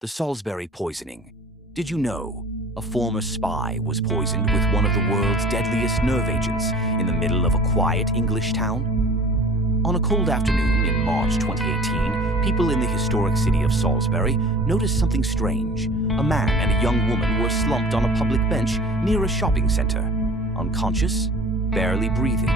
The Salisbury Poisoning. Did you know a former spy was poisoned with one of the world's deadliest nerve agents in the middle of a quiet English town? On a cold afternoon in March 2018, people in the historic city of Salisbury noticed something strange. A man and a young woman were slumped on a public bench near a shopping center, unconscious, barely breathing,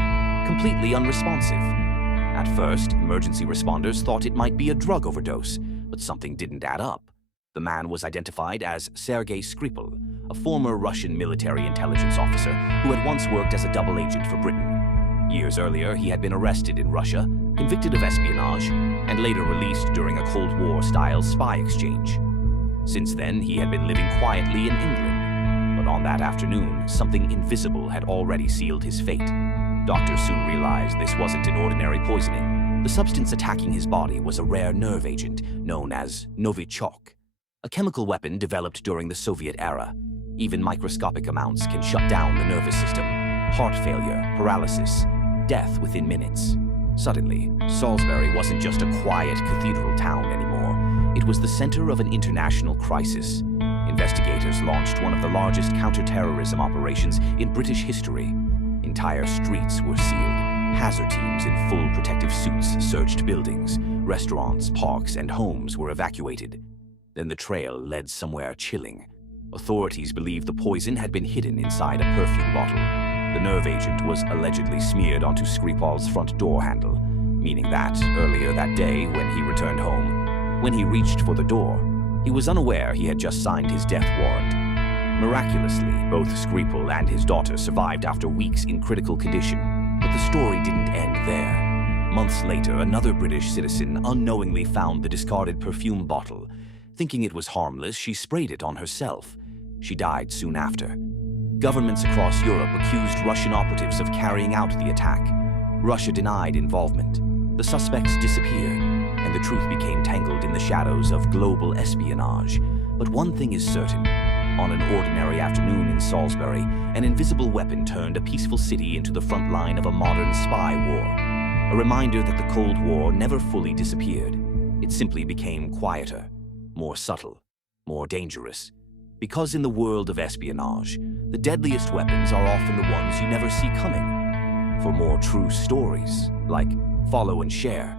completely unresponsive. At first, emergency responders thought it might be a drug overdose, but something didn't add up. The man was identified as Sergei Skripal, a former Russian military intelligence officer who had once worked as a double agent for Britain. Years earlier, he had been arrested in Russia, convicted of espionage, and later released during a Cold War-style spy exchange. Since then, he had been living quietly in England. But on that afternoon, something invisible had already sealed his fate. Doctors soon realized this wasn't an ordinary poisoning. The substance attacking his body was a rare nerve agent known as Novichok, a chemical weapon developed during the Soviet era. Even microscopic amounts can shut down the nervous system. Heart failure, paralysis, death within minutes. Suddenly, Salisbury wasn't just a quiet cathedral town anymore. It was the center of an international crisis. Investigators launched one of the largest counter-terrorism operations in British history. Entire streets were sealed. Hazard teams in full protective suits searched buildings. Restaurants, parks, and homes were evacuated. Then the trail led somewhere chilling. Authorities believed the poison had been hidden inside a perfume bottle. The nerve agent was allegedly smeared onto Skripal's front door handle, meaning that, earlier that day when he returned home, when he reached for the door, he was unaware he had just signed his death warrant. Miraculously, both Skripal and his daughter survived after weeks in critical condition, but the story didn't end there. Months later, another British citizen unknowingly found the discarded perfume bottle. Thinking it was harmless, she sprayed it on herself. She died soon after. Governments across Europe accused Russian operatives of carrying out the attack. Russia denied involvement. The suspects disappeared, and the truth became tangled in the shadows of global espionage. But one thing is certain. On an ordinary afternoon in Salisbury, an invisible weapon turned a peaceful city into the front line of a modern spy war. A reminder that the Cold War never fully disappeared. It simply became quieter, more subtle, more dangerous. Because in the world of espionage, the deadliest weapons are often the ones you never see coming. For more true stories, like follow and share,